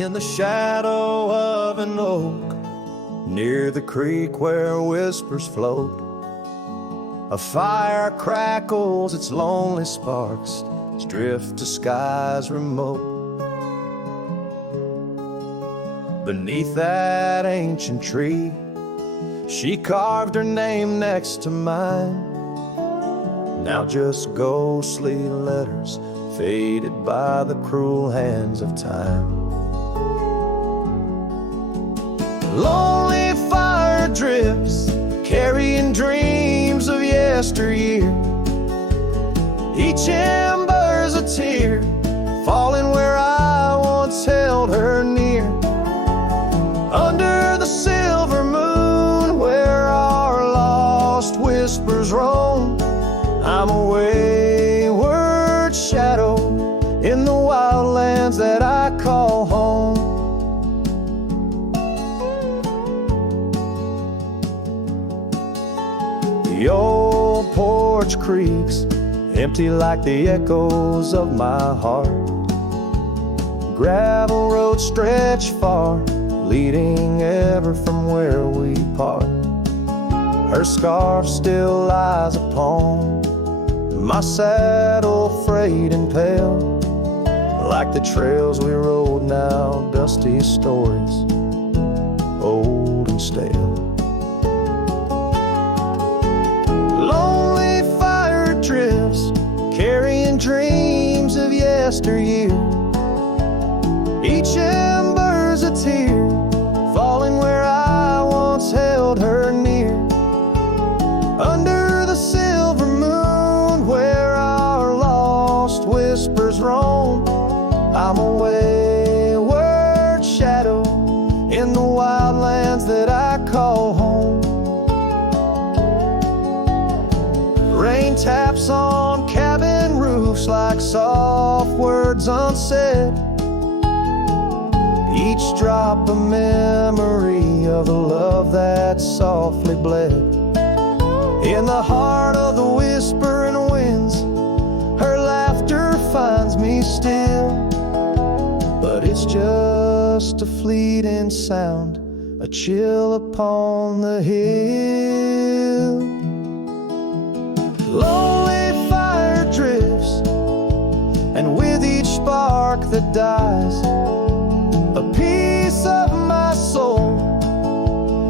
in the shadow of an oak, near the creek where whispers float. A fire crackles its lonely sparks as drift to skies remote. Beneath that ancient tree, she carved her name next to mine. Now just ghostly letters faded by the cruel hands of time. Lonely fire drifts, carrying dreams of yesteryear. Each ember's a tear, falling where I once held her near. Under the silver moon, where our lost whispers roam, I'm a wayward shadow in the wildlands that I call home. The old porch creaks, empty like the echoes of my heart. Gravel roads stretch far, leading ever from where we part. Her scarf still lies upon my saddle, frayed and pale, like the trails we rode now, dusty stories, old and stale. Lonely fire drifts, carrying dreams of yesteryear. Each ember's a tear, falling where I once held her near. Under the silver moon, where our lost whispers roam, I'm a wayward shadow in the wildlands that I call home. Rain taps on cabin roofs like soft words unsaid, each drop a memory of the love that softly bled. In the heart of the whispering winds, her laughter finds me still. But it's just a fleeting sound, a chill upon the hill. Lonely fire drifts, and with each spark that dies, a piece of my soul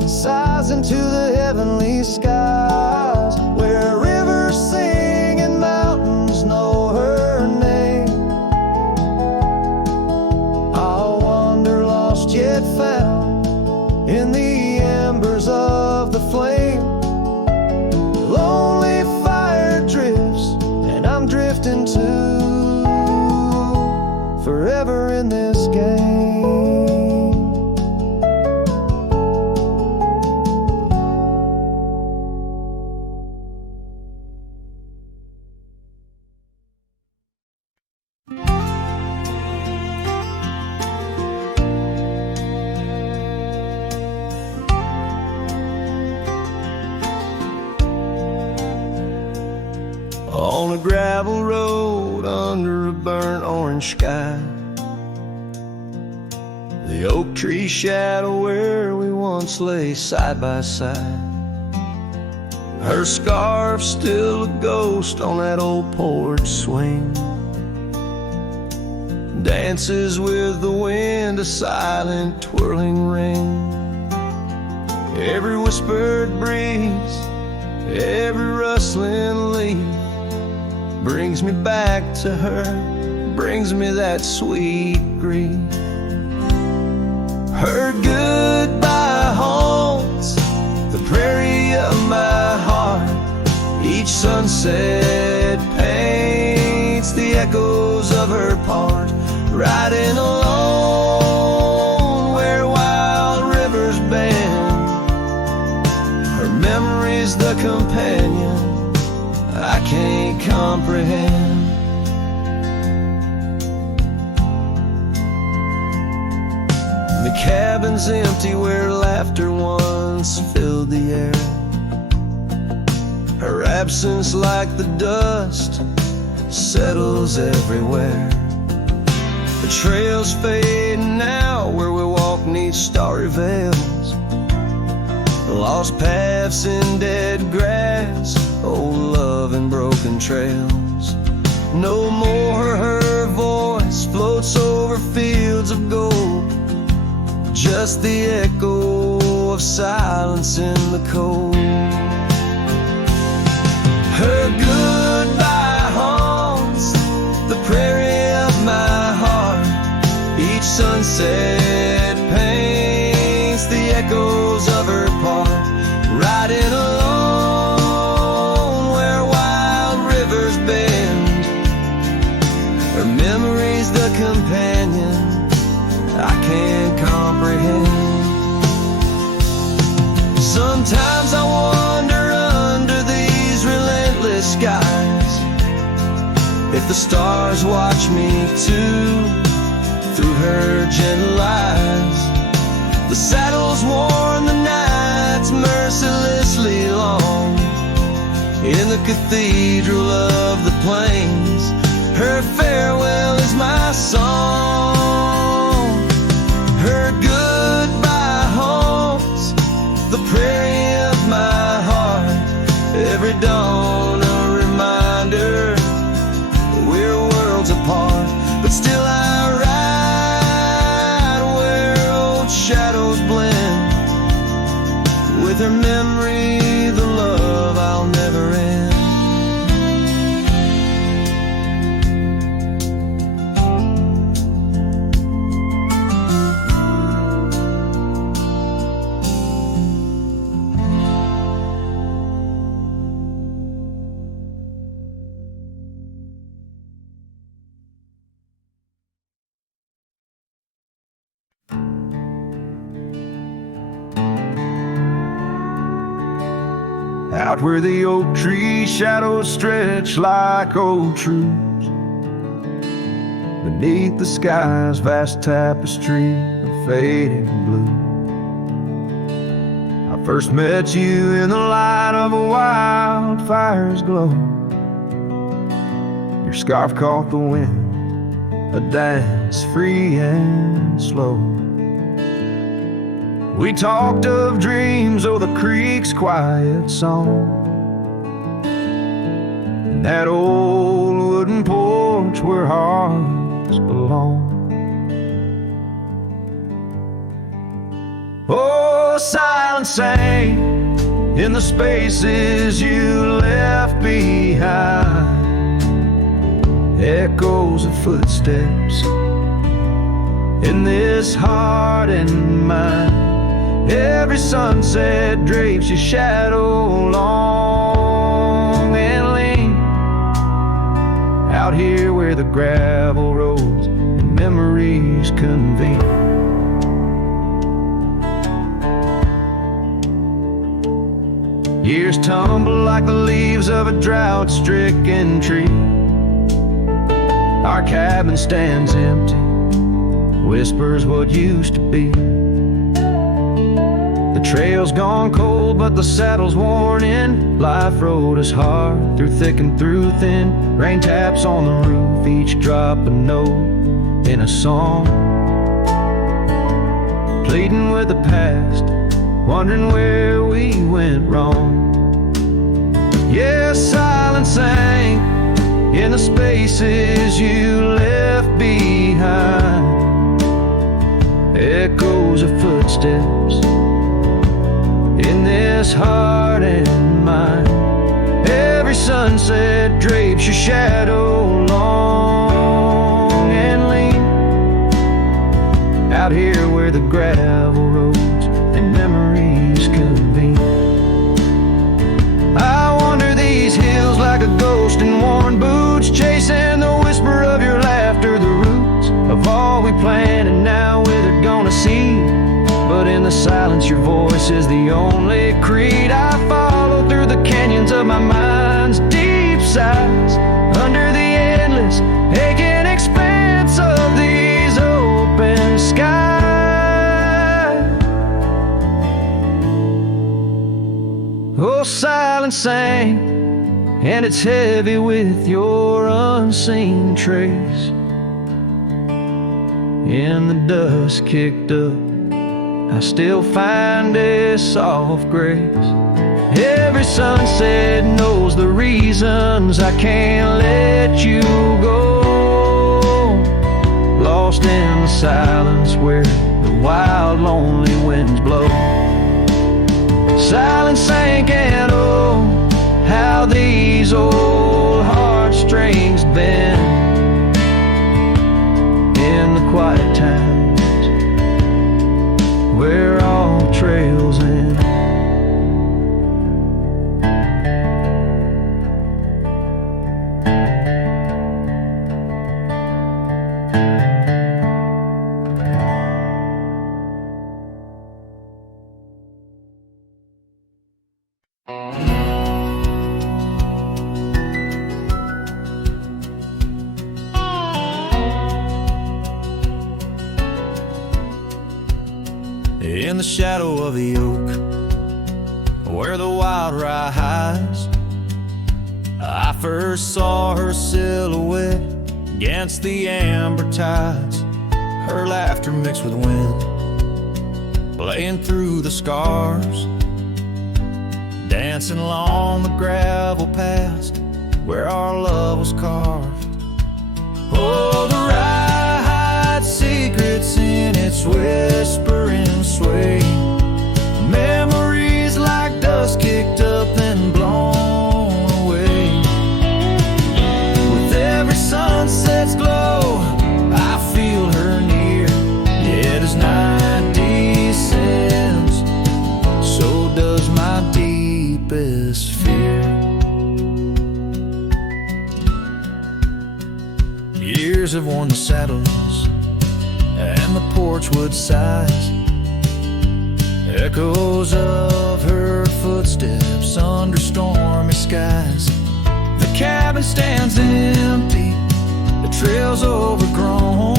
sighs into the heavenly skies, where rivers sing and mountains know her name. I'll wander lost yet found in the embers of the flame. Lonely fire drifts, and I'm drifting too, forever in this game. On a gravel road under a burnt orange sky, the oak tree shadow where we once lay side by side. Her scarf still a ghost on that old porch swing, dances with the wind, a silent twirling ring. Every whispered breeze, every rustling leaf brings me back to her, brings me that sweet grief. Her goodbye haunts the prairie of my heart. Each sunset paints the echoes of her part, riding alone where wild rivers bend. Her memory's the companion I can't comprehend. The cabin's empty where laughter once filled the air. Her absence like the dust settles everywhere. The trails fading out where we walk neath starry veils, lost paths in dead grass, old love and broken trails. No more her voice floats over fields of gold, just the echo of silence in the cold. Her goodbye haunts the prairie of my heart. Each sunset paints the echoes of her part. Riding alone where wild rivers bend, her memory's the companion I can't comprehend. Sometimes I wonder under these relentless skies if the stars watch me too through her gentle eyes. The saddle's worn, the night's mercilessly long. In the cathedral of the plains, her farewell is my song. Her goodbye haunts the prairie of my heart. Every dawn a reminder we're worlds apart, but still I ride where old shadows blend. With her memory, the love I'll never end. Out where the oak tree shadows stretch like old truths, beneath the sky's vast tapestry of fading blue. I first met you in the light of a wildfire's glow. Your scarf caught the wind, a dance free and slow. We talked of dreams, oh, the creek's quiet song, and that old wooden porch where hearts belong. Oh, silence sang in the spaces you left behind, echoes of footsteps in this heart and mind. Every sunset drapes your shadow long and lean, out here where the gravel roads and memories convene. Years tumble like the leaves of a drought-stricken tree. Our cabin stands empty, whispers what used to be. The trail's gone cold, but the saddle's worn in. Life rode us hard, through thick and through thin. Rain taps on the roof, each drop a note in a song. Pleading with the past, wondering where we went wrong. Yes, silence sang in the spaces you left behind, echoes of footsteps in this heart and mind. Every sunset drapes your shadow long and lean, out here where the gravel roads and memories convene. I wander these hills like a ghost in worn boots, chasing the whisper of your laughter, the roots of all we planned and now withered gonna see. But in the silence your voice is the only creed I follow through the canyons of my mind's deep sighs, under the endless aching expanse of these open skies. Oh, silence sang, and it's heavy with your unseen trace. in the dust kicked up, I still find a soft grace. Every sunset knows the reasons I can't let you go. Lost in the silence where the wild, lonely winds blow. Silence sank and oh, how these old heartstrings bend in the quiet times where all trails end. In the shadow of the oak, where the wild rye hides, I first saw her silhouette against the amber tides. Her laughter mixed with wind, playing through the scars, dancing along the gravel paths where our love was carved. Oh, the rye hides secrets in its whispering sway, memories like dust kicked up and blown away. With every sunset's glow, I feel her near. Yet as night descends, so does my deepest fear. Years have worn the saddles and the porchwood sighs, echoes of her footsteps under stormy skies. The cabin stands empty, the trail's overgrown,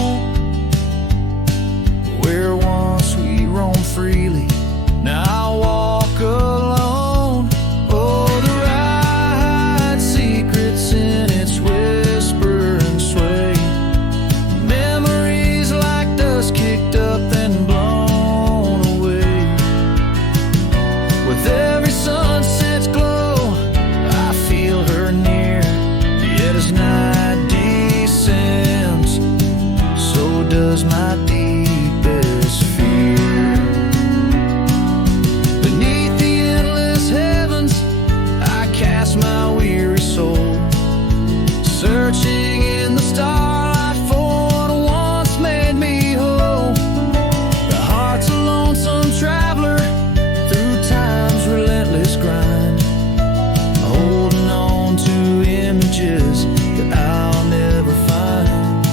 where once we roamed freely, now I walk alone. Oh, the ride secrets in its whisper and sway, memories like dust kicked up and blown away. With every sunset's glow, I feel her near. Yet as night descends, so does my deepest fear. Beneath the endless heavens, I cast my weary soul, searching in the starlight for what once made me whole. The heart's a lonesome traveler through time's relentless grind, holding on to images that I'll never find.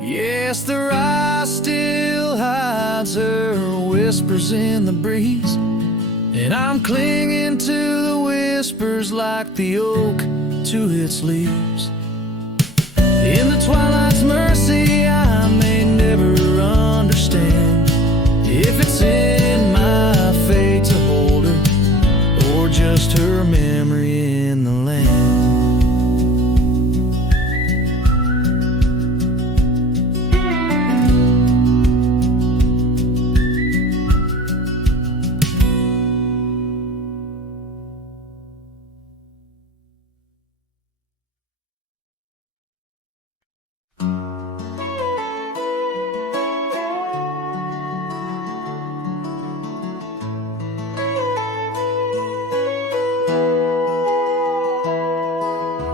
Yes, the rye still hides her whispers in the breeze, and I'm clinging to the whispers like the oak to its leaves. In the twilight's mercy, I may never understand if it's in my fate to hold her, or just her memory in the land.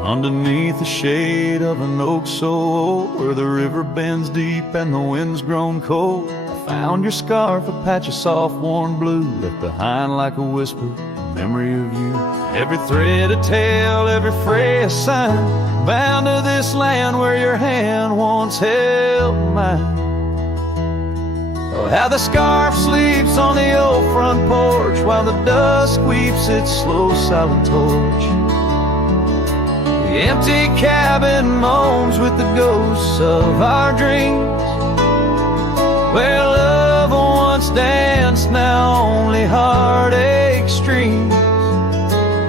Underneath the shade of an oak so old, where the river bends deep and the wind's grown cold, I found your scarf, a patch of soft worn blue, left behind like a whisper, a memory of you. Every thread a tale, every fray a sign, bound to this land where your hand once held mine. Oh, how the scarf sleeps on the old front porch, while the dusk weeps its slow silent torch. The empty cabin moans with the ghosts of our dreams, where love once danced, now only heartache streams.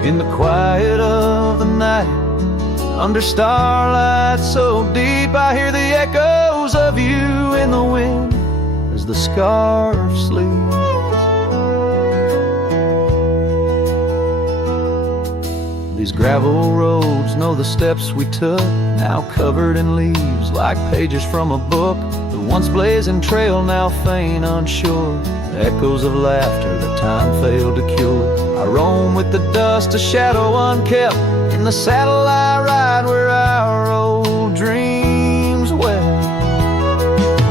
In the quiet of the night, Under starlight so deep, I hear the echoes of you in the wind as the scarf sleeps. These gravel roads know the steps we took, now covered in leaves like pages from a book. The once blazing trail now faint unsure, the echoes of laughter that time failed to cure. I roam with the dust, a shadow unkept, in the saddle I ride where our old dreams were.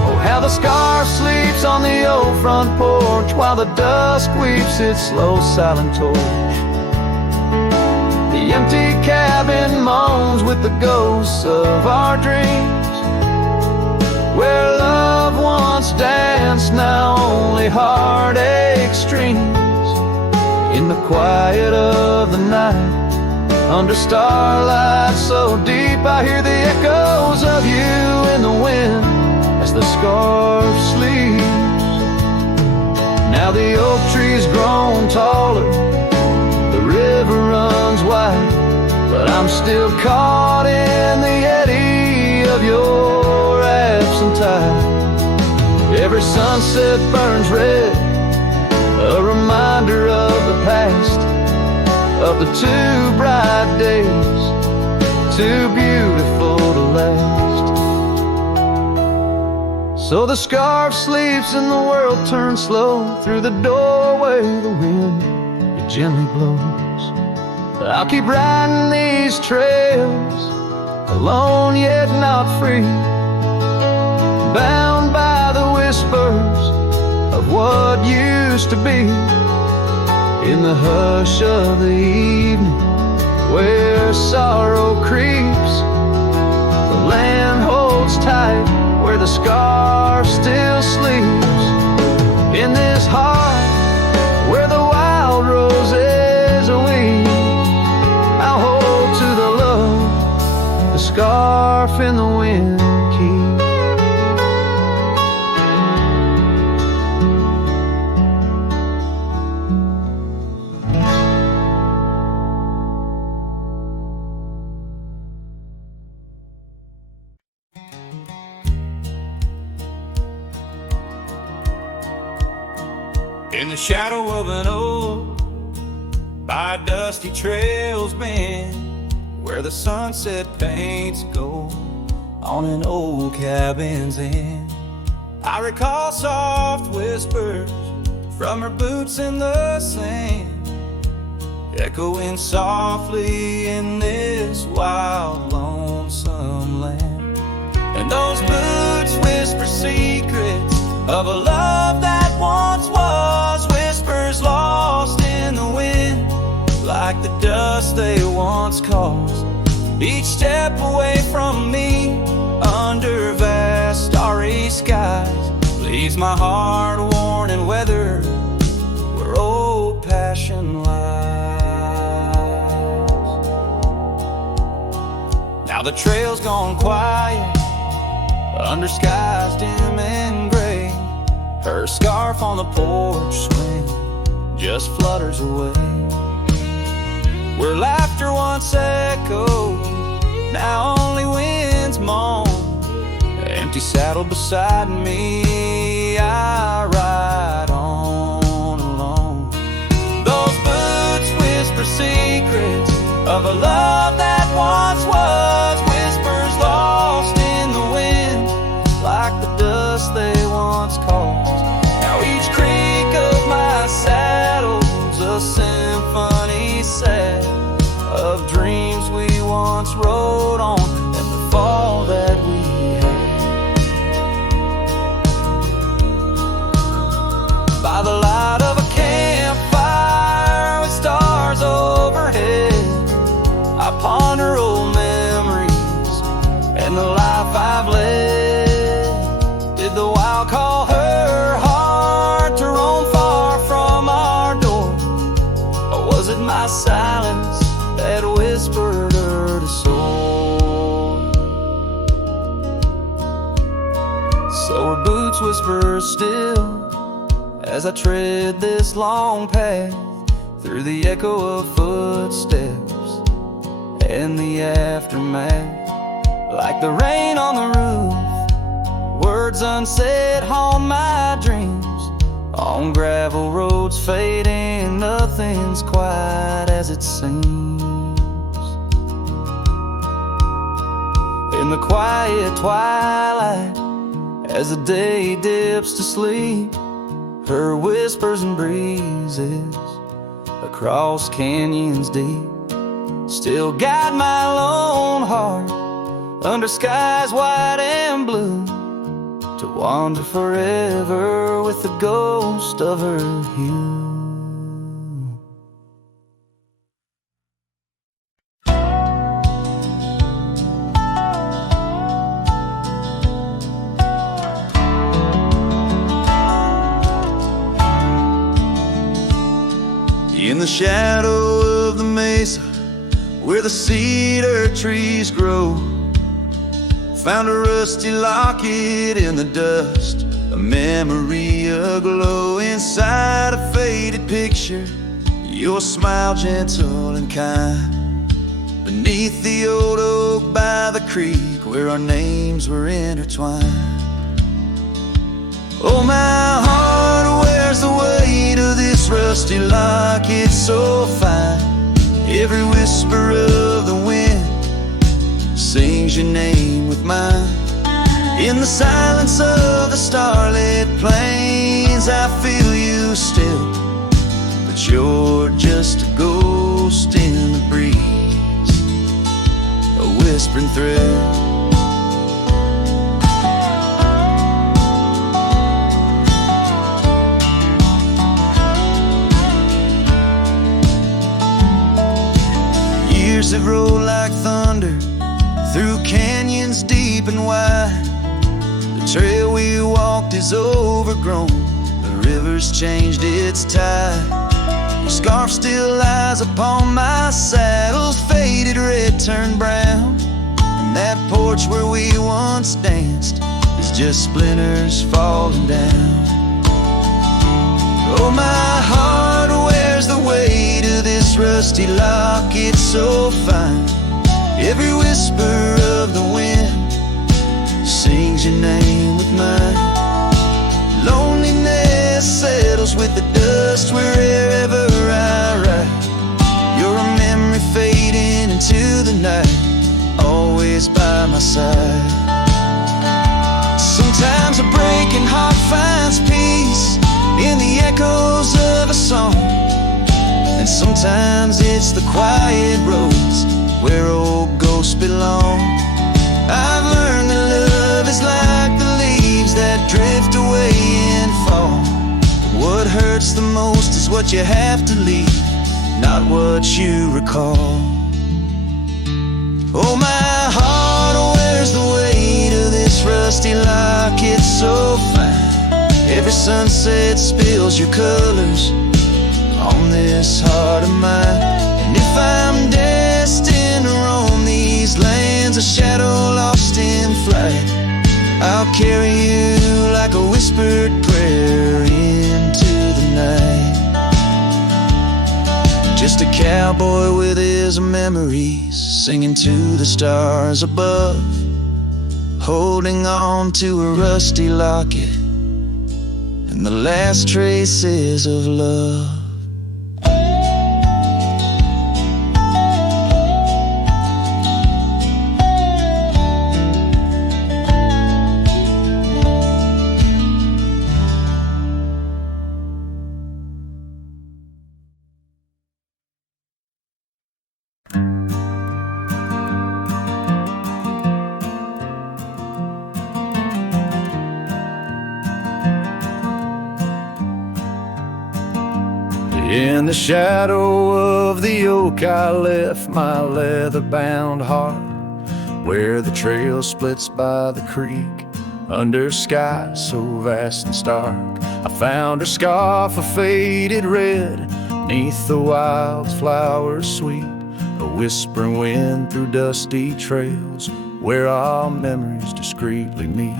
Oh, how the scarf sleeps on the old front porch, while the dusk weeps its slow silent torch. The empty cabin moans with the ghosts of our dreams. Where love once danced, now only heartache streams. In the quiet of the night, under starlight so deep, I hear the echoes of you in the wind as the scarf sleeps. Now the oak tree's grown taller, the river runs wide, but I'm still caught in the eddy of your absent tide. Every sunset burns red, a reminder of the past, of the two bright days, too beautiful to last. So the scarf sleeps and the world turns slow. Through the doorway the wind, it gently blows. I'll keep riding these trails, alone yet not free, bound by the whispers of what used to be. In the hush of the evening, where sorrow creeps, the land holds tight where the scarf still sleeps. In this heart where the wild roses weep, I'll hold to the love the scarf in the wind keeps. In the shadow of an oak, by dusty trails bend, where the sunset paints gold on an old cabin's end, I recall soft whispers from her boots in the sand, echoing softly in this wild, lonesome land. And those boots whisper secrets of a love that once was, whispers lost in the wind, like the dust they once caused. Each step away from me, under vast starry skies, leaves my heart worn and weathered where old passion lies. Now the trail's gone quiet, under skies dim and gray. Her scarf on the porch swing just flutters away. Where laughter once echoed, now only winds moan. Empty saddle beside me, I ride on alone. Those boots whisper secrets of a love that once was, whispers lost in the wind, like the dust they once caused. Now each creak of my saddle's a symphony set of dreams we once rode on, and the fall that we had. By the light of a campfire with stars overhead, I ponder old memories and the life I've led. Did the wild call her heart to roam far from our door, or was it my silence that whispered her to soar? So her boots whisper still as I tread this long path through the echo of footsteps in the aftermath. Like the rain on the roof, words unsaid haunt my dreams. On gravel roads fading, nothing's quite as it seems. In the quiet twilight, as the day dips to sleep, her whispers and breezes across canyons deep still guide my lone heart under skies white and blue, to wander forever with the ghost of her hue. In the shadow of the mesa, where the cedar trees grow, found a rusty locket in the dust, a memory aglow. Inside a faded picture, your smile gentle and kind, beneath the old oak by the creek, where our names were intertwined. Oh, my heart wears the weight of this rusty locket so fine. Every whisper of the wind sings your name with mine. In the silence of the starlit plains, I feel you still, but you're just a ghost in the breeze, a whispering thrill. Years have rolled like thunder through canyons deep and wide. The trail we walked is overgrown, the river's changed its tide. Your scarf still lies upon my saddle's faded red turned brown, and that porch where we once danced is just splinters falling down. Oh, my heart wears the weight of this rusty locket so fine. Every whisper of the wind sings your name with mine. Loneliness settles with the dust wherever I ride. You're a memory fading into the night, always by my side. Sometimes a breaking heart finds peace in the echoes of a song, and sometimes it's the quiet roads where old ghosts belong. I've learned that love is like the leaves that drift away in fall. What hurts the most is what you have to leave, not what you recall. Oh, my heart wears the weight of this rusty locket so fine. Every sunset spills your colors on this heart of mine. And if I'm destined to roam these lands, a shadow lost in flight, I'll carry you like a whispered prayer into the night. Just a cowboy with his memories, singing to the stars above, holding on to a rusty locket and the last traces of love. In the shadow of the oak I left my leather-bound heart, where the trail splits by the creek under skies so vast and stark. I found her scarf of faded red neath the wildflowers sweet, a whispering wind through dusty trails where our memories discreetly meet.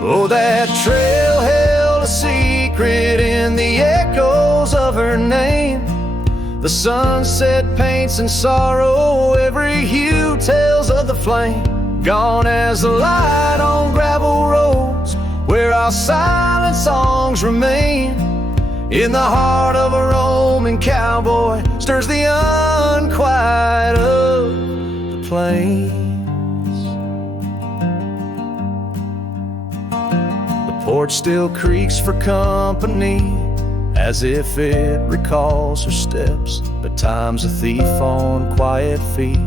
Oh, that trail held a secret in the echoes of her name, The sunset paints in sorrow, every hue tells of the flame. Gone as the light on gravel roads, where our silent songs remain. In the heart of a roaming cowboy stirs the unquiet of the plains. The porch still creaks for company, as if it recalls her steps. But time's a thief on quiet feet,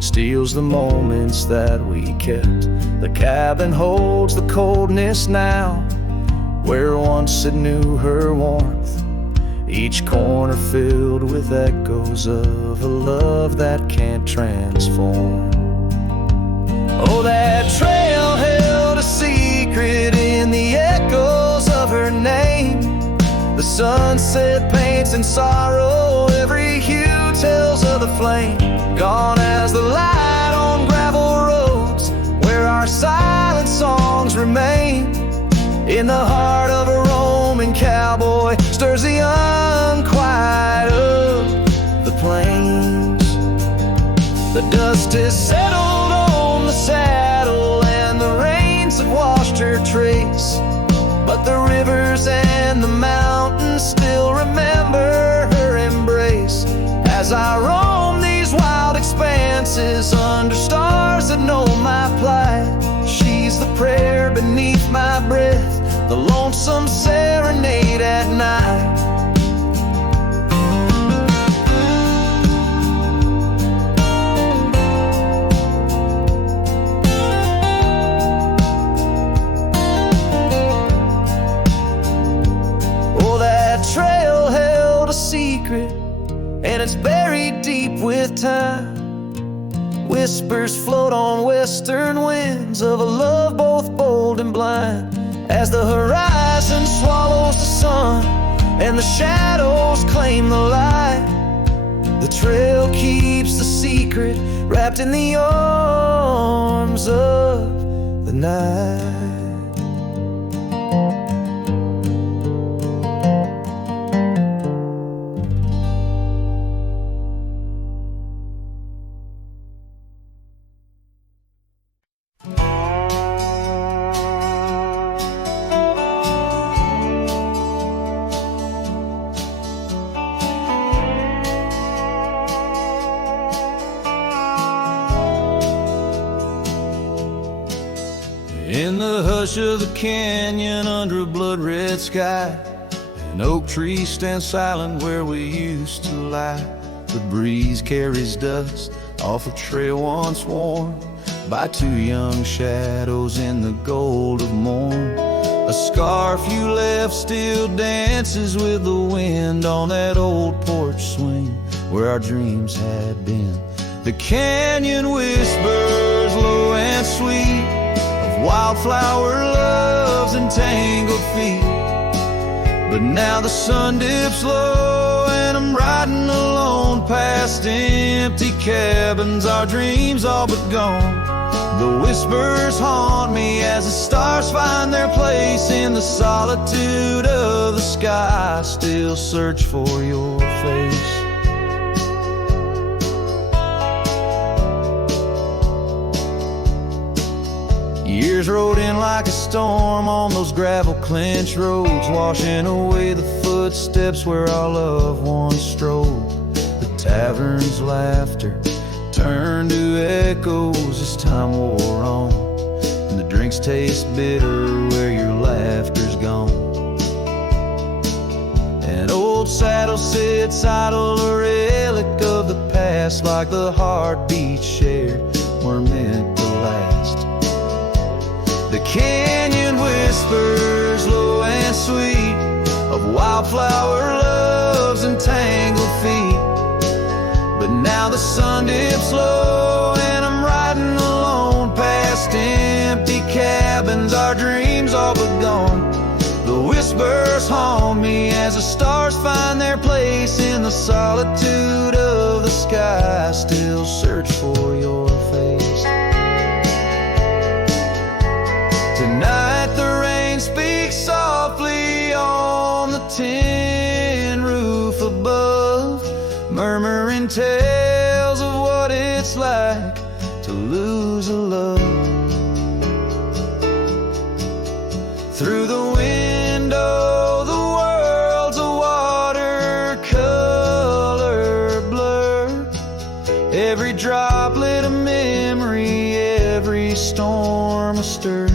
steals the moments that we kept. The cabin holds the coldness now, where once it knew her warmth. Each corner filled with echoes of a love that can't transform. Oh, that trail held a secret in the echoes of her name. The sunset paints in sorrow, every hue tells of the flame. Gone as the light on gravel roads, where our silent songs remain. In the heart of a roaming cowboy stirs the unquiet of the plains. The dust has settled on the saddle, and the rains have washed her trace. But the rivers and the mountains still remember her embrace. As I roam these wild expanses under stars that know my plight, she's the prayer beneath my breath, the lonesome serenade at night. Oh, that trail held a secret, and it's buried deep with time. Whispers float on western winds of a love both bold and blind. As the horizon swallows the sun and the shadows claim the light, the trail keeps the secret wrapped in the arms of the night. In the hush of the canyon under a blood-red sky, an oak tree stands silent where we used to lie. The breeze carries dust off a trail once worn by two young shadows in the gold of morn. A scarf you left still dances with the wind on that old porch swing where our dreams had been. The canyon whispers low and sweet of wildflower loves and tangled feet. But now the sun dips low and I'm riding alone past empty cabins, our dreams all but gone. The whispers haunt me as the stars find their place in the solitude of the sky. I still search for your face. Years rode in like a storm on those gravel clenched roads, washing away the footsteps where our loved ones strolled. The tavern's laughter turned to echoes as time wore on, and the drinks taste bitter where your laughter's gone. An old saddle sits idle, a relic of the past, like the heartbeats shared were meant to last. The canyon whispers low and sweet of wildflower loves and tangled feet. But now the sun dips low and I'm riding alone past empty cabins, our dreams all but gone. The whispers haunt me as the stars find their place in the solitude of the sky. I still search for your face. Tonight the rain speaks softly on the tin roof above. whispering tales of what it's like to lose a love. Through the window, the world's a watercolor blur. Every droplet a memory, every storm a stir.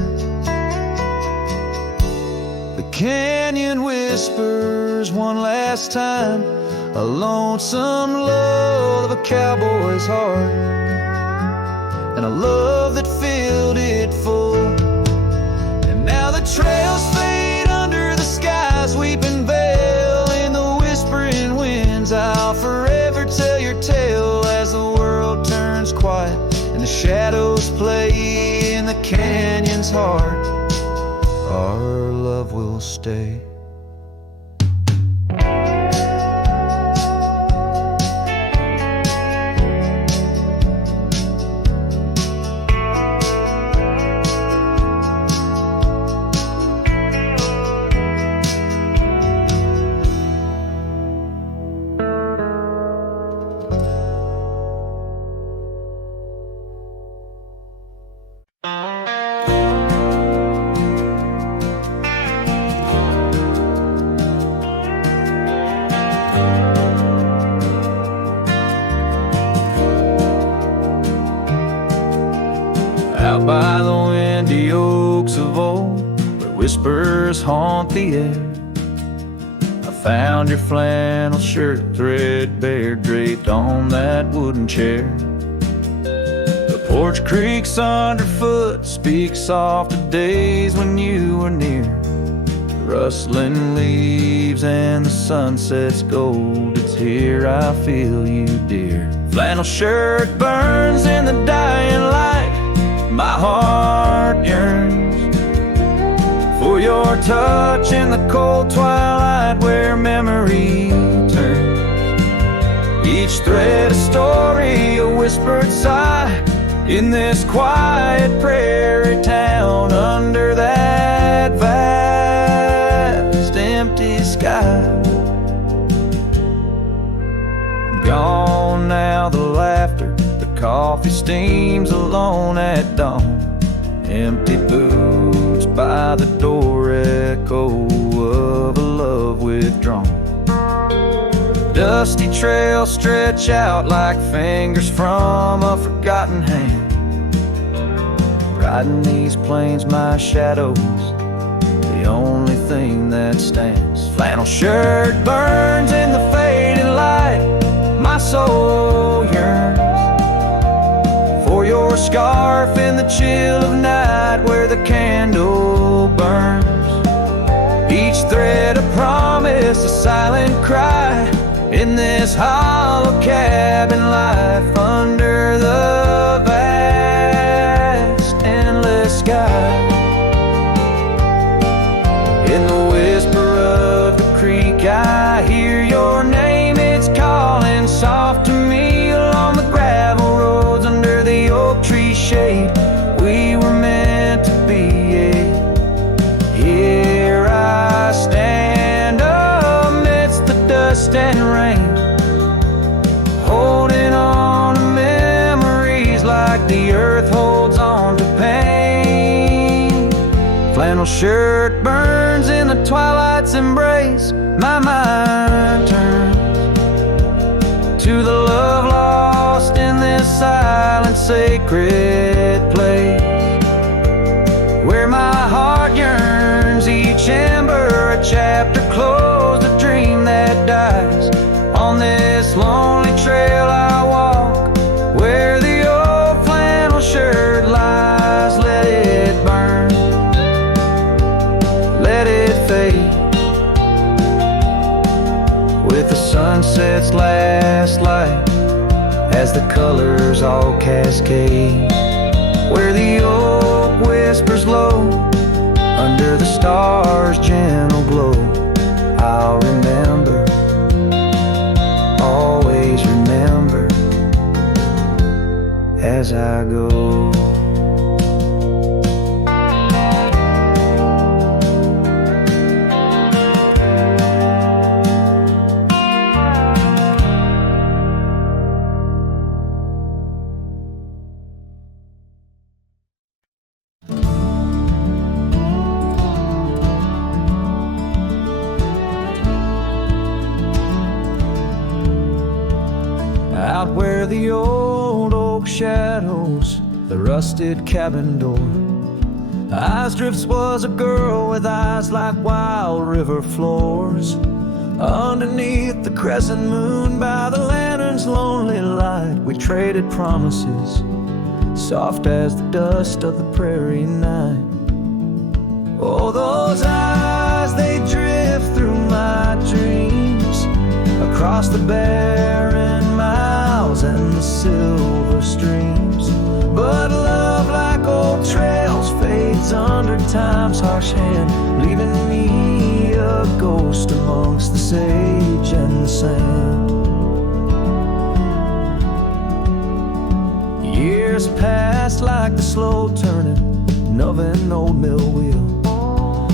The canyon whispers one last time, a lonesome love of a cowboy's heart, and a love that filled it full. And now the trails fade under the sky's weeping veil. In the whispering winds, I'll forever tell your tale as the world turns quiet and the shadows play in the canyon's heart. Our love will stay. Out by the windy oaks of old, where whispers haunt the air, I found your flannel shirt threadbare draped on that wooden chair. The porch creaks underfoot, speaks soft of days when you were near. The rustling leaves and the sunset's gold, it's here I feel you, dear. Flannel shirt burns in the dying light, my heart yearns for your touch in the cold twilight where memory turns. Each thread a story, a whispered sigh, in this quiet prairie town under that vast empty sky. Gone now the laughter, coffee steams alone at dawn. Empty boots by the door, echo of a love withdrawn. Dusty trails stretch out like fingers from a forgotten hand. Riding these plains, my shadow's the only thing that stands. Flannel shirt burns in the fading light, my soul yearns for your scarf in the chill of night where the candle burns. Each thread a promise, a silent cry, in this hollow cabin life under the vast endless sky. In the whisper of the creek I hear your name, it's calling soft to me along the gravel roads under the oak tree shade. We were meant to be. Here I stand amidst the dust and rain, holding on to memories like the earth holds on to pain. Flannel shirt burns in the twilight's embrace, my mind turns to the love lost in this silent sacred place, where my heart yearns, each ember a chapter closed, a dream that dies. On this lonely trail I walk, where the old flannel shirt lies. Let it burn, let it fade with the sunset's last light, as the colors all cascade, where the oak whispers low under the stars' gentle glow. I'll remember, always remember, as I go. out where the old oak shadows the rusted cabin door. Drifts was a girl with eyes like wild river floors. Underneath the crescent moon, by the lantern's lonely light, we traded promises, soft as the dust of the prairie night. Oh, those eyes, they drift through my dreams, across the barren miles and the silver streams. But love, like old trails, fades under time's harsh hand, leaving me a ghost amongst the sage and the sand. Years passed like the slow turning of an old mill wheel.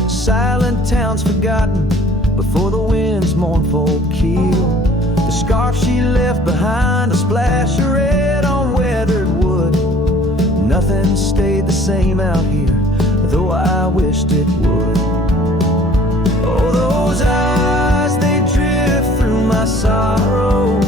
Silent towns forgotten before the wind's mournful keel. The scarf she left behind, a splash of red on weathered wood. Nothing stayed the same out here, though I wished it would. Oh, those eyes, they drift through my sorrow,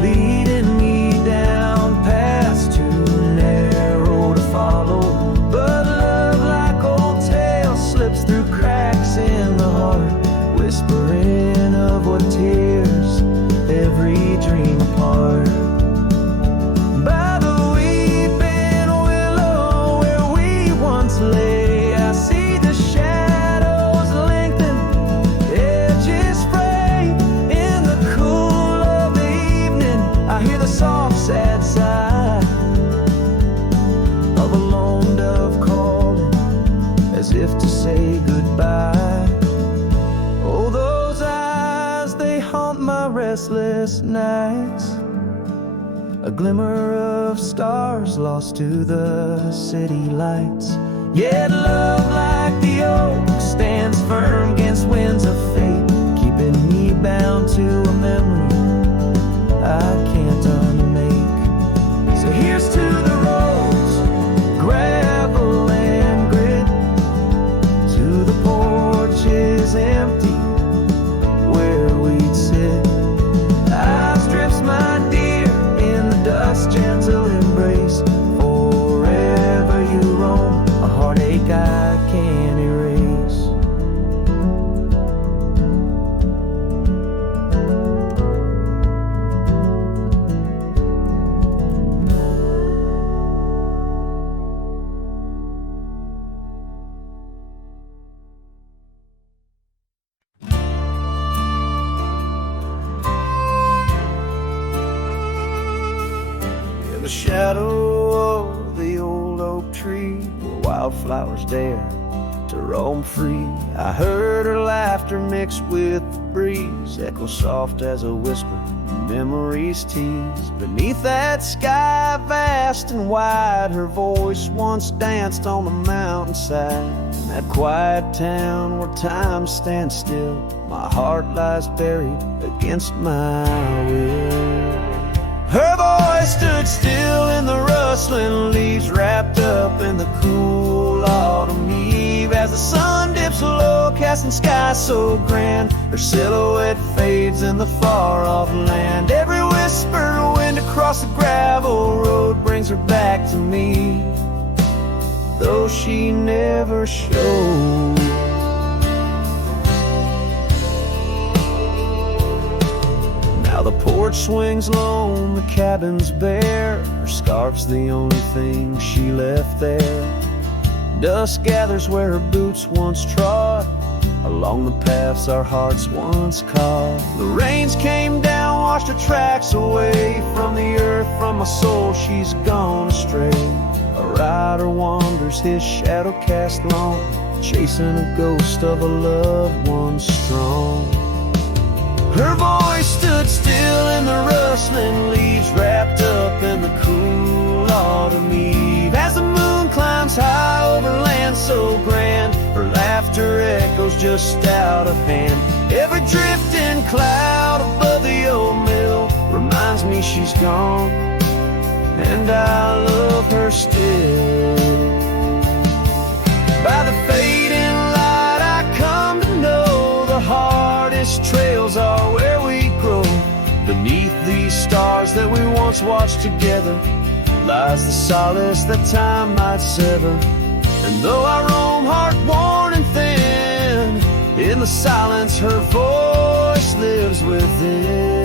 leading me down paths too narrow to follow. But love, like old tales, slips through cracks in the heart, whispering of what tears every dream apart. By the weeping willow where we once lay, I see the shadows lengthen, edges fray. In the cool of the evening, I hear the soft sad sigh of a lone dove calling, as if to say goodbye. Oh, those eyes, they haunt my restless nights, a glimmer of stars lost to the city lights. Yet love, like the oak, stands firm against winds of fate, keeping me bound to a memory I can't unmake. So here's to the roads, gravel and grit, to the porches empty where we'd sit. Outstrips my dear in the dust, gentle embrace. Forever you roam, a heartache I can't erase. In the shadow of the old oak tree, where wildflowers dare to roam free, I heard her laughter mixed with the breeze, echo soft as a whisper, memories tease. Beneath that sky vast and wide, her voice once danced on the mountainside. In that quiet town where time stands still, my heart lies buried against my will. Her voice stood still in the rustling leaves, wrapped up in the cool autumn eve. As the sun dips low, casting skies so grand, her silhouette fades in the far-off land. Every whisper wind across the gravel road brings her back to me, though she never showed. Now the porch swings lone, the cabin's bare, her scarf's the only thing she left there. Dust gathers where her boots once trod, along the paths our hearts once caught. The rains came down, washed her tracks away from the earth, from my soul she's gone astray. A rider wanders, his shadow cast long, chasing a ghost of a loved one strong. Her voice stood still in the rustling leaves, wrapped up in the cool autumn eve. As the moon climbs high over land so grand, her laughter echoes just out of hand. Every drifting cloud above the old mill reminds me she's gone, and I love her still. By the fading light I come to know the hardest trails are where we grow, beneath these stars that we porch watch together lies the solace that time might sever. And though I roam heart worn and thin, in the silence her voice lives within.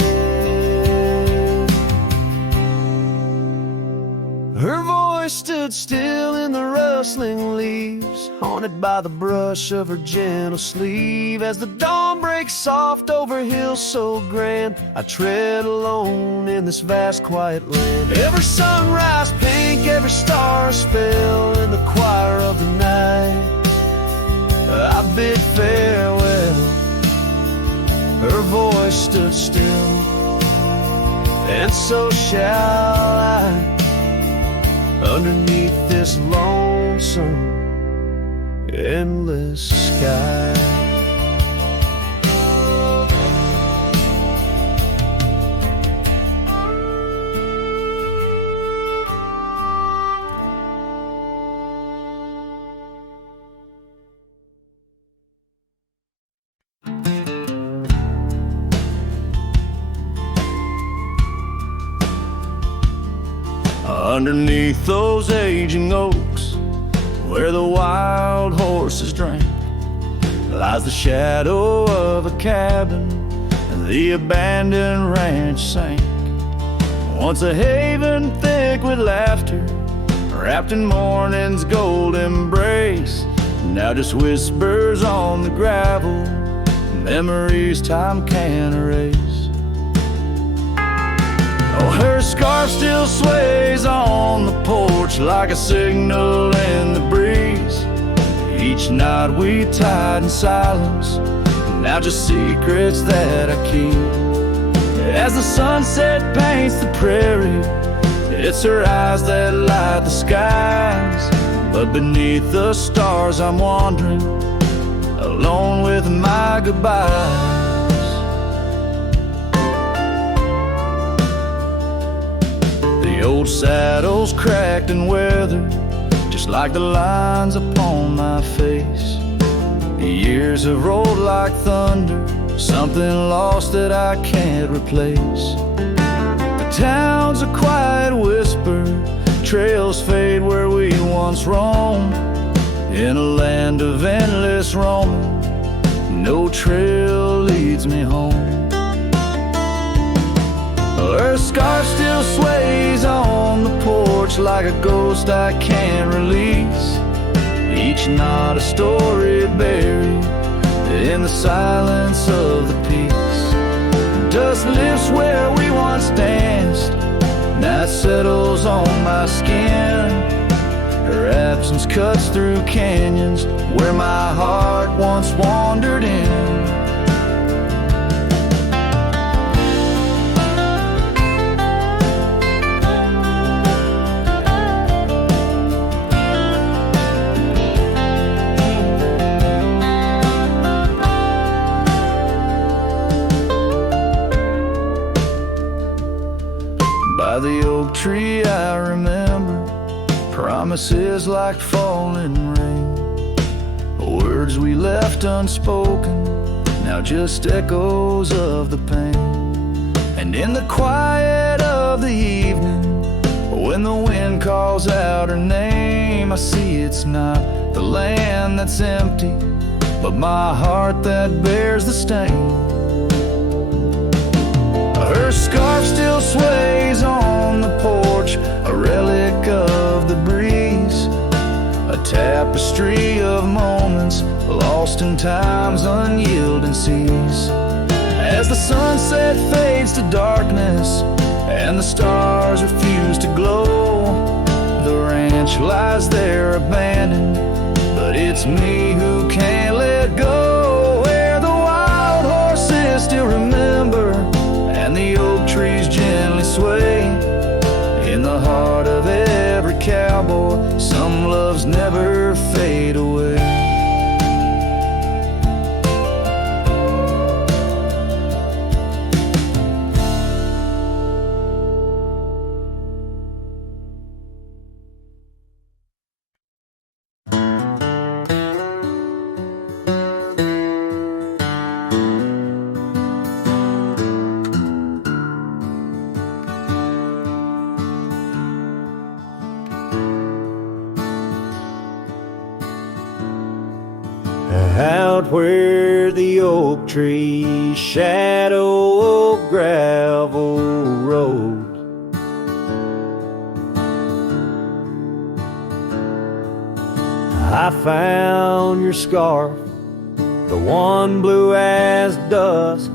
Her voice stood still in the rustling leaves, haunted by the brush of her gentle sleeve. As the dawn breaks soft over hills so grand, I tread alone in this vast quiet land. Every sunrise pink, every star a spell, in the choir of the night I bid farewell. Her voice stood still, and so shall I, underneath this lonesome, endless sky. Underneath those aging oaks, where the wild horses drank, lies the shadow of a cabin the abandoned ranch sank. Once a haven thick with laughter, wrapped in morning's gold embrace, now just whispers on the gravel, memories time can't erase. Oh, her scarf still sways on the porch like a signal in the breeze. Each night we tied in silence, now just secrets that I keep. As the sunset paints the prairie, it's her eyes that light the skies. But beneath the stars I'm wandering, alone with my goodbyes. The old saddle's cracked and weathered, just like the lines upon my face. The years have rolled like thunder, something lost that I can't replace. The town's a quiet whisper, trails fade where we once roamed. In a land of endless roaming, no trail leads me home. Her scarf still sways on the porch like a ghost I can't release. Each night a story buried in the silence of the peace. Dust lifts where we once danced, night settles on my skin. Her absence cuts through canyons where my heart once wandered in. By the oak tree I remember promises like falling rain, words we left unspoken, now just echoes of the pain. And in the quiet of the evening, when the wind calls out her name, I see it's not the land that's empty, but my heart that bears the stain. Her scarf still sways on the porch, a relic of the breeze, a tapestry of moments lost in time's unyielding seas. As the sunset fades to darkness and the stars refuse to glow, the ranch lies there abandoned, but it's me who can't let go. Where the wild horses still remember and the oak trees gently sway, in the heart of every cowboy, some loves never fade away. Out where the oak trees shadow a gravel road, I found your scarf, the one blue as dusk.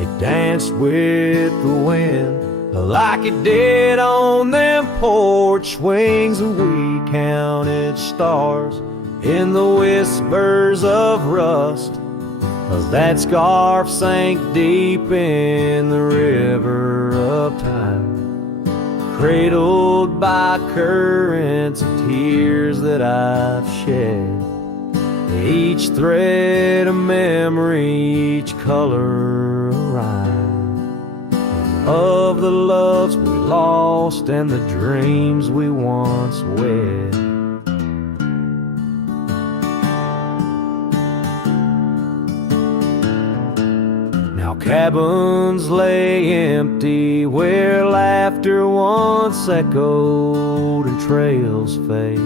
It danced with the wind like it did on them porch swings, and we counted stars in the whispers of rust, 'cause that scarf sank deep in the river of time, cradled by currents of tears that I've shed. Each thread a memory, each color a rhyme, of the loves we lost and the dreams we once wed. Now cabins lay empty where laughter once echoed and trails fade,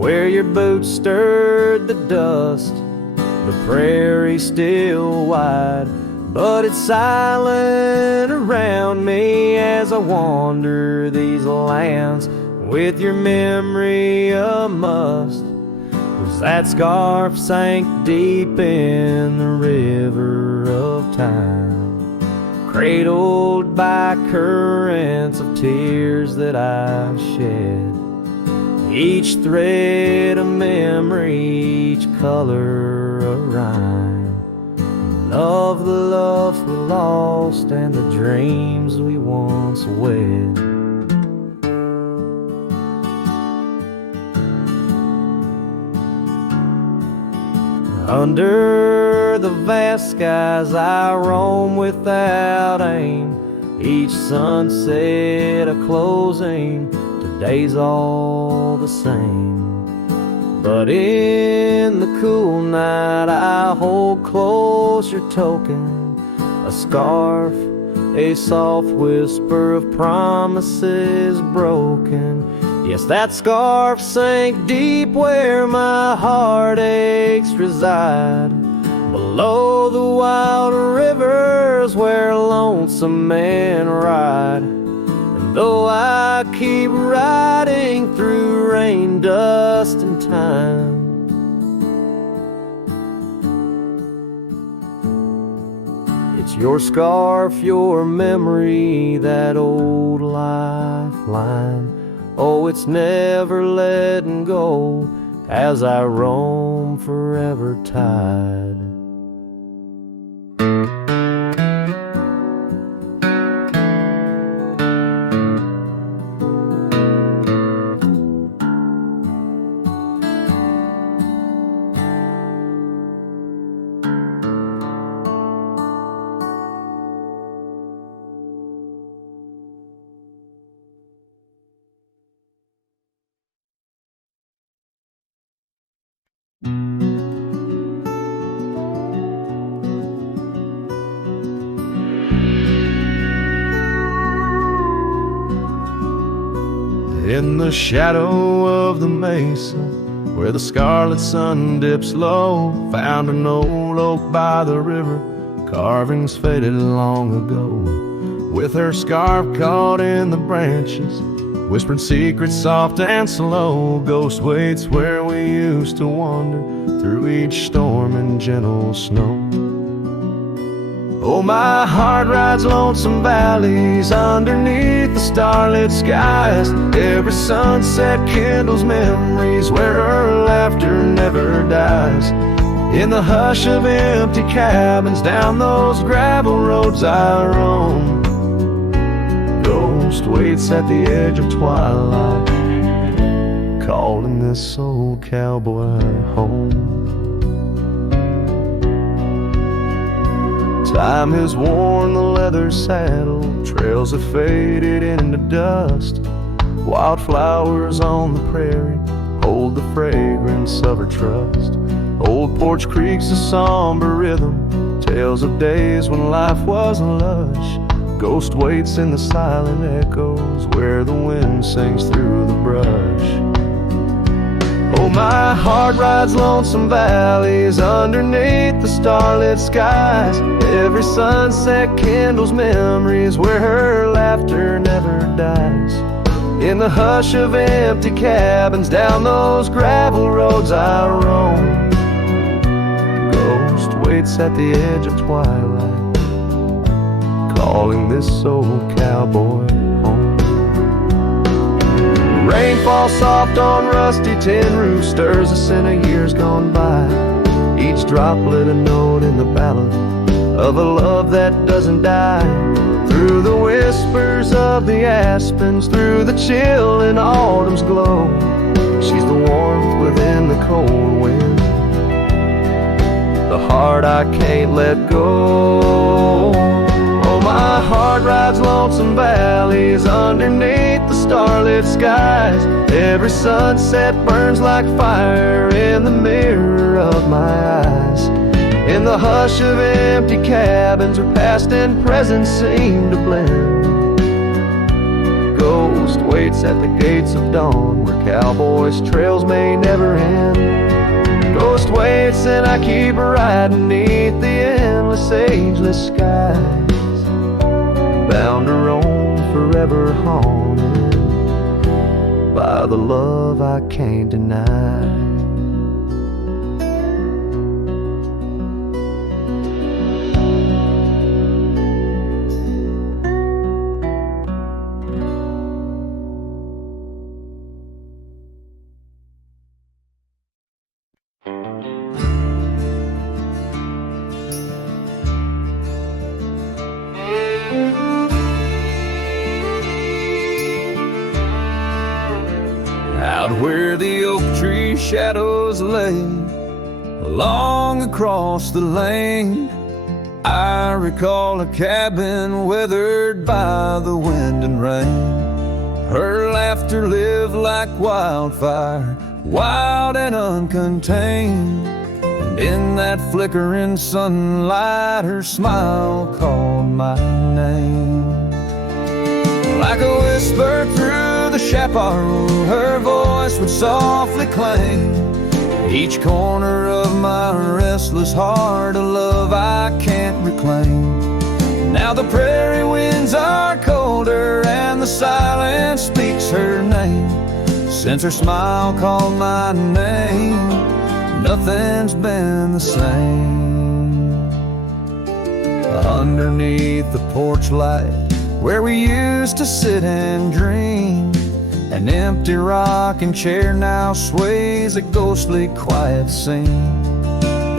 where your boots stirred the dust, the prairie still wide, but it's silent around me as I wander these lands with your memory a must. 'Cause that scarf sank deep in the river of time, cradled by currents of tears that I've shed. Each thread a memory, each color a rhyme, of the love we lost and the dreams we once wed. Under the vast skies I roam without aim, each sunset a closing, today's all the same. But in the cool night I hold close your token, a scarf, a soft whisper of promises broken. Yes, that scarf sank deep where my heartaches reside, below the wild rivers where lonesome men ride. And though I keep riding through rain, dust, and time, it's your scarf, your memory, that old lifeline. Oh, it's never letting go as I roam forever tied. In the shadow of the mesa, where the scarlet sun dips low, found an old oak by the river, carvings faded long ago. With her scarf caught in the branches, whispering secrets soft and slow, ghost waits where we used to wander through each storm and gentle snow. Oh, my heart rides lonesome valleys underneath the starlit skies. Every sunset kindles memories where her laughter never dies. In the hush of empty cabins, down those gravel roads I roam, ghost waits at the edge of twilight, calling this old cowboy home. Time has worn the leather saddle, trails have faded into dust. Wildflowers on the prairie hold the fragrance of her trust. Old Porch Creek's a somber rhythm, tales of days when life was lush. Ghost waits in the silent echoes where the wind sings through the brush. Oh, my heart rides lonesome valleys underneath the starlit skies. Every sunset kindles memories where her laughter never dies. In the hush of empty cabins, down those gravel roads I roam, ghost waits at the edge of twilight, calling this old cowboy home. Rain falls soft on rusty tin roofs, stirs us in a years gone by. Each droplet a note in the ballad of a love that doesn't die. Through the whispers of the aspens, through the chill in autumn's glow, she's the warmth within the cold wind, the heart I can't let go. Oh, my heart rides lonesome valleys underneath the starlit skies. Every sunset burns like fire in the mirror of my eyes. In the hush of empty cabins where past and present seem to blend, ghost waits at the gates of dawn where cowboys' trails may never end. Ghost waits and I keep riding beneath the endless ageless skies, bound to roam forever haunted by the love I can't deny. Out where the oak tree shadows lay along across the lane, I recall a cabin weathered by the wind and rain. Her laughter lived like wildfire, wild and uncontained, and in that flickering sunlight her smile called my name. Like a whisper through the chaparral, her voice would softly clang. Each corner of my restless heart, a love I can't reclaim. Now the prairie winds are colder and the silence speaks her name. Since her smile called my name, nothing's been the same. Underneath the porch light where we used to sit and dream, an empty rocking chair now sways a ghostly quiet scene.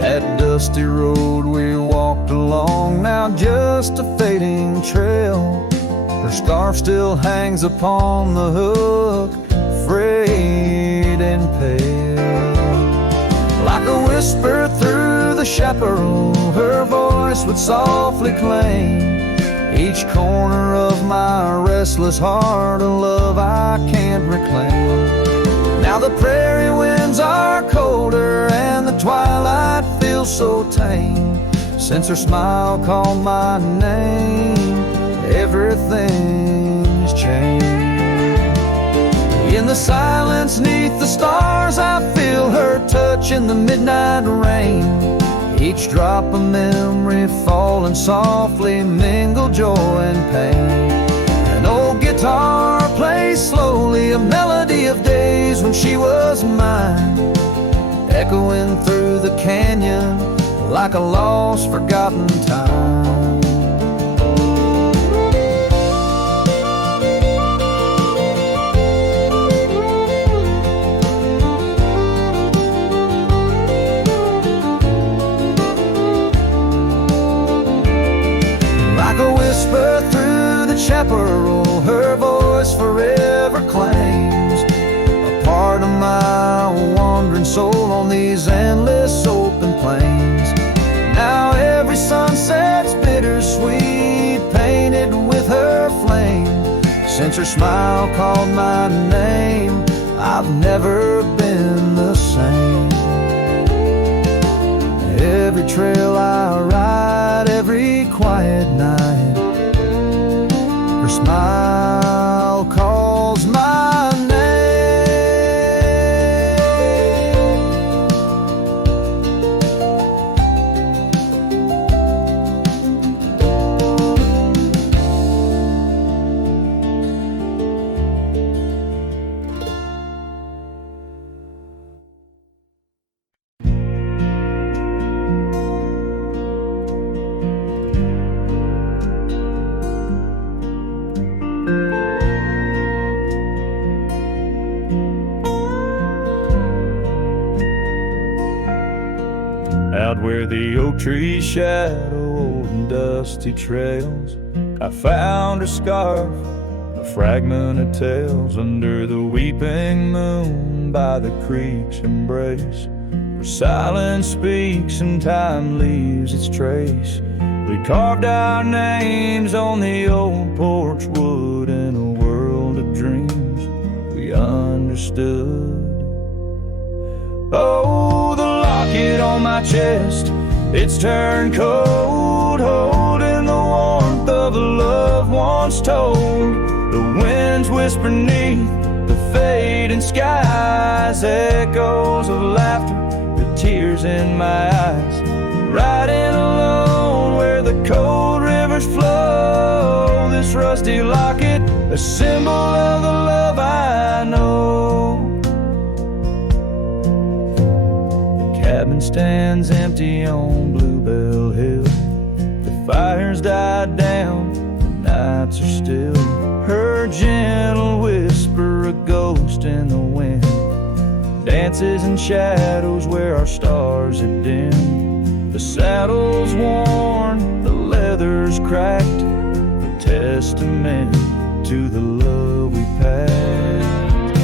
That dusty road we walked along, now just a fading trail. Her scarf still hangs upon the hook, frayed and pale. Like a whisper through the chaparral, her voice would softly claim. Each corner of my restless heart, a love I can't reclaim. Now the prairie winds are colder and the twilight feels so tame. Since her smile called my name, everything's changed. In the silence neath the stars, I feel her touch in the midnight rain. Each drop of memory falling softly mingle joy and pain. An old guitar plays slowly a melody of days when she was mine, echoing through the canyon like a lost forgotten time. Like a whisper through the chaparral, her voice forever claims a part of my wandering soul on these endless open plains. Now every sunset's bittersweet, painted with her flame. Since her smile called my name, I've never been the same. Every trail I ride, every quiet night, her smile calls my name. where the oak trees shadow old and dusty trails. I found her scarf, a fragment of tales, under the weeping moon by the creek's embrace, where silence speaks and time leaves its trace. We carved our names on the old porch wood in a world of dreams we understood. Oh, the locket on my chest, it's turned cold, holding the warmth of a love once told. The winds whisper neath the fading skies, echoes of laughter, the tears in my eyes. Riding alone where the cold rivers flow, this rusty locket, a symbol of the love I know. The cabin stands empty on Bluebell Hill. The fire's died down, the nights are still. Her gentle whisper, a ghost in the wind, dances in shadows where our stars are dim. The saddle's worn, the leather's cracked, a testament to the love we packed.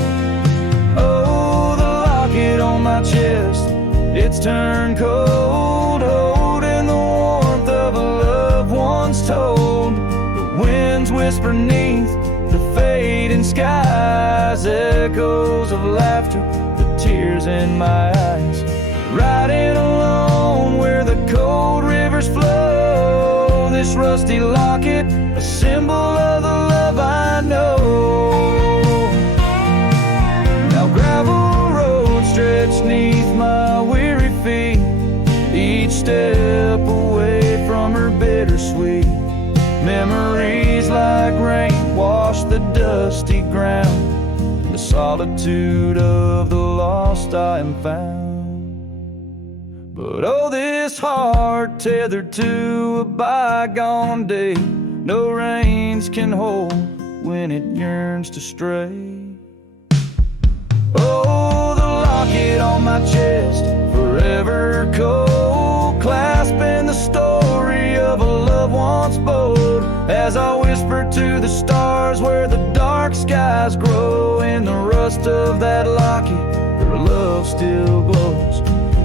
Oh, the locket on my chest, it's turned cold, holding the warmth of a love once told. The winds whisper neath the fading skies, echoes of laughter, the tears in my eyes. Riding alone where the cold rivers flow, this rusty locket, a symbol of the love I know. Now gravel roads stretch neath my weary feet, each step away from her bittersweet. Memories like rain wash the dusty ground, the solitude of the lost I am found. But oh, this heart tethered to a bygone day, no reins can hold when it yearns to stray. Oh, the locket on my chest, forever cold, clasping the story of a love once bold. As I whisper to the stars where the dark skies grow, in the rust of that locket, her love still glows.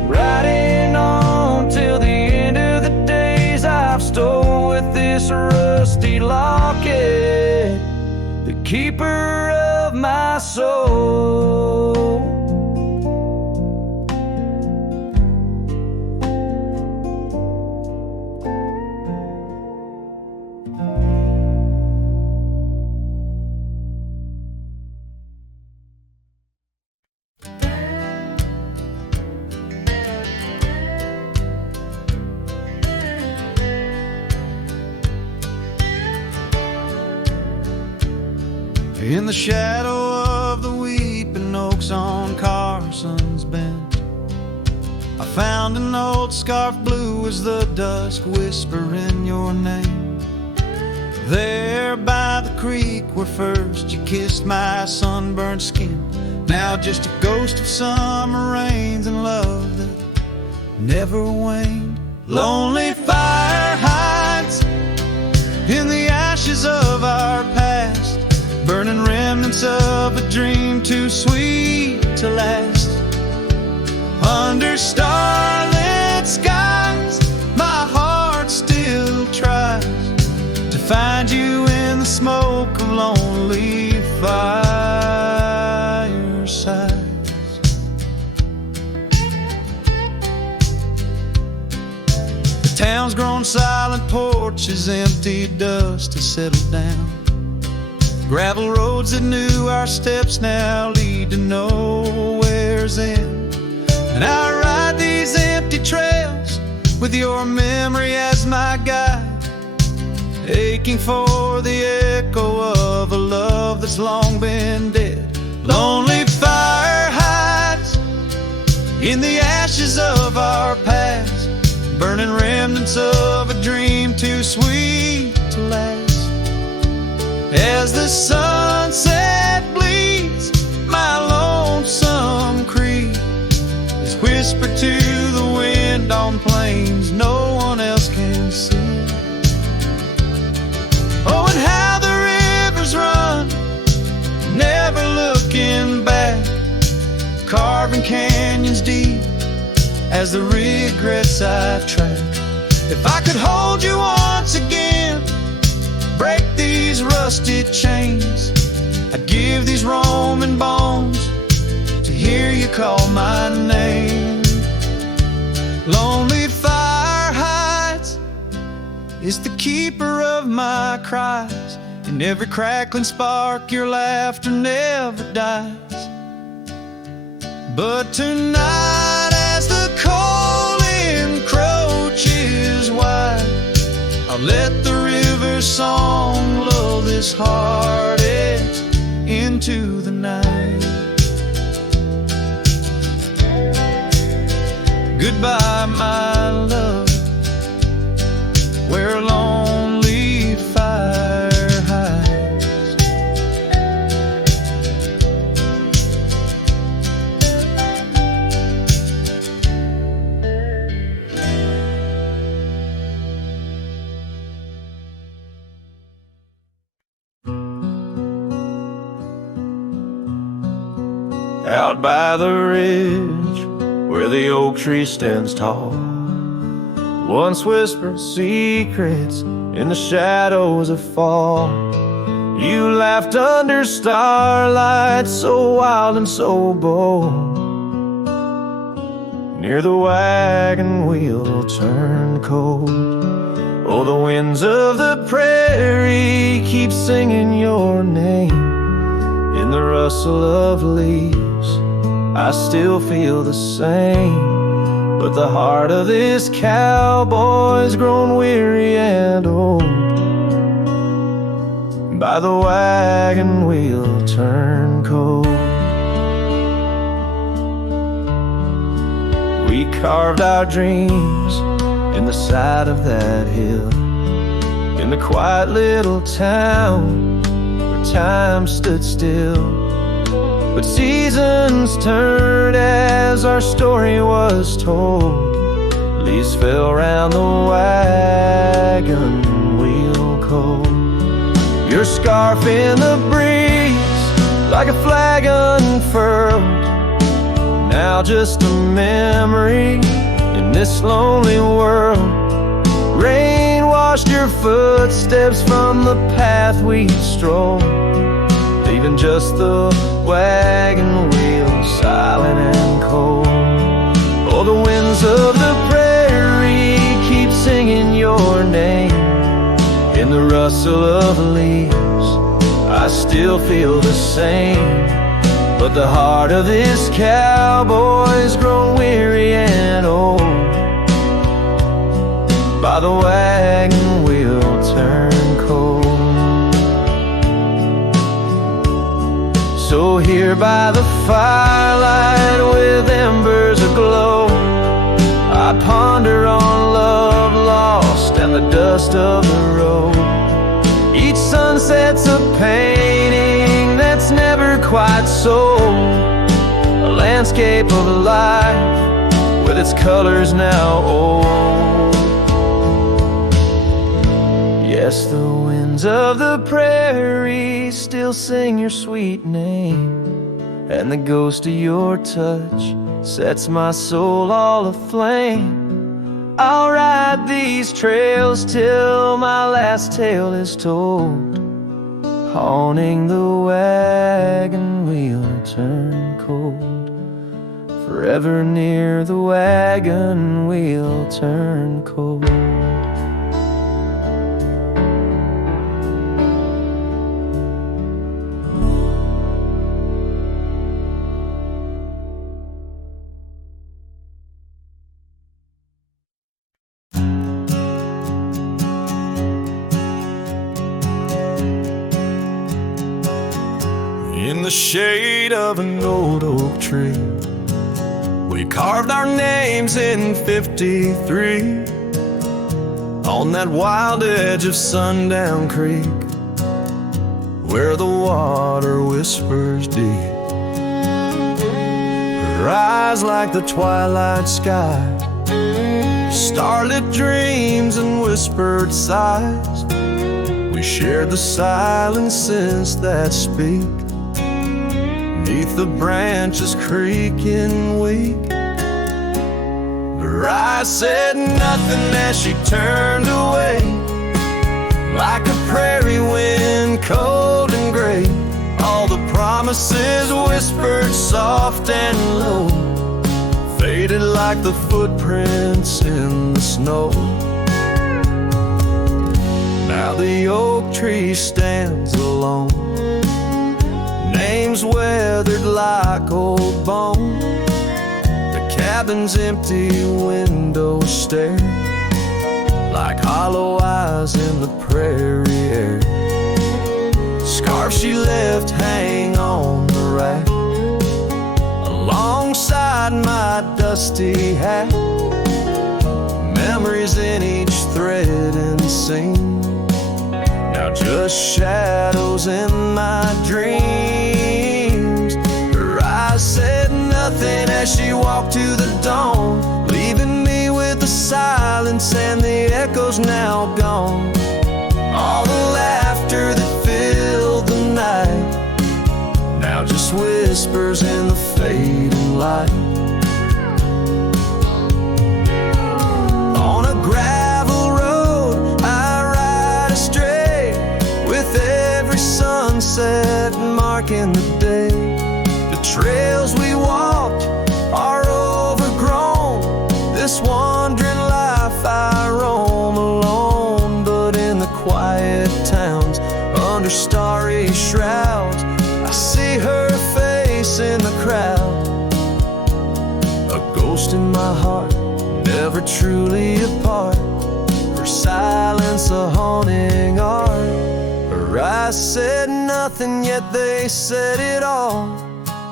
Riding on till the end of the days I've stole with this rusty locket, the keeper of my soul. In the shadow of the weeping oaks on Carson's Bend, I found an old scarf blue as the dusk whispering your name. There by the creek where first you kissed my sunburned skin, now just a ghost of summer rains and love that never waned. Lonely fire hides in the ashes of our past, burning remnants of a dream too sweet to last. Under starlit skies, my heart still tries to find you in the smoke of lonely firesides. The town's grown silent, porches empty, dust has settled down. Gravel roads that knew our steps now lead to nowhere's end. And I ride these empty trails with your memory as my guide, aching for the echo of a love that's long been dead. Lonely fire hides in the ashes of our past, burning remnants of a dream too sweet to last. As the sunset bleeds my lonesome creek, is whispered to the wind on plains canyons deep as the regrets I've tracked. If I could hold you once again, break these rusted chains, I'd give these Roman bones to hear you call my name. Lonely fire hides is the keeper of my cries. In every crackling spark, your laughter never dies. But tonight, as the cold encroaches wide, I'll let the river's song lull this heartache into the night. Goodbye, my love, where a lonely fire hides. Out by the ridge where the oak tree stands tall, once whispered secrets in the shadows of fall. You laughed under starlight, so wild and so bold. Near the wagon wheel turned cold. Oh, the winds of the prairie keep singing your name. In the rustle of leaves, I still feel the same. But the heart of this cowboy's grown weary and old. By the wagon wheel turned cold. We carved our dreams in the side of that hill, in the quiet little town where time stood still. But seasons turned as our story was told. Leaves fell round the wagon wheel cold. Your scarf in the breeze, like a flag unfurled. Now just a memory in this lonely world. Rain washed your footsteps from the path we strolled, leaving just the wagon wheel silent and cold. Oh, the winds of the prairie keep singing your name. In the rustle of leaves, I still feel the same. But the heart of this cowboy's grown weary and old. By the wagon wheel turned cold. So here by the firelight with embers aglow, I ponder on love lost and the dust of the road. Each sunset's a painting that's never quite sold, a landscape of life with its colors now old. Yes, the winds of the prairie still sing your sweet name, and the ghost of your touch sets my soul all aflame. I'll ride these trails till my last tale is told, haunting the wagon wheel turned cold. Forever near the wagon wheel turned cold. In the shade of an old oak tree, we carved our names in 53 on that wild edge of Sundown Creek, where the water whispers deep. Her eyes like the twilight sky, starlit dreams and whispered sighs. We shared the silences that speak, beneath the branches creaking weak. Her eyes said nothing as she turned away, like a prairie wind, cold and gray. All the promises whispered soft and low, faded like the footprints in the snow. Now the oak tree stands alone, names weathered like old bone. The cabin's empty windows stare like hollow eyes in the prairie air. Scarf she left hang on the rack alongside my dusty hat. Memories in each thread and seam, now just shadows in my dreams. Her eyes said nothing as she walked to the dawn, leaving me with the silence and the echoes now gone. All the laughter that filled the night, now just whispers in the fading light. On a gravel road I ride astray, with every sunset marking the day. The trails we walked are overgrown, this wandering life I roam alone. But in the quiet towns, under starry shrouds, I see her face in the crowd. A ghost in my heart, never truly apart, her silence a haunting art. Her eyes said nothing, yet they said it all.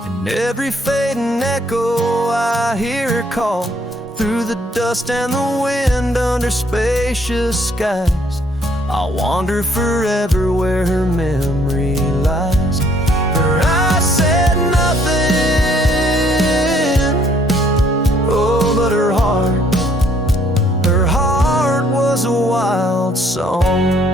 In every fading echo I hear her call, through the dust and the wind, under spacious skies. I'll wander forever where her memory lies. Her eyes said nothing, oh, but her heart was a wild song.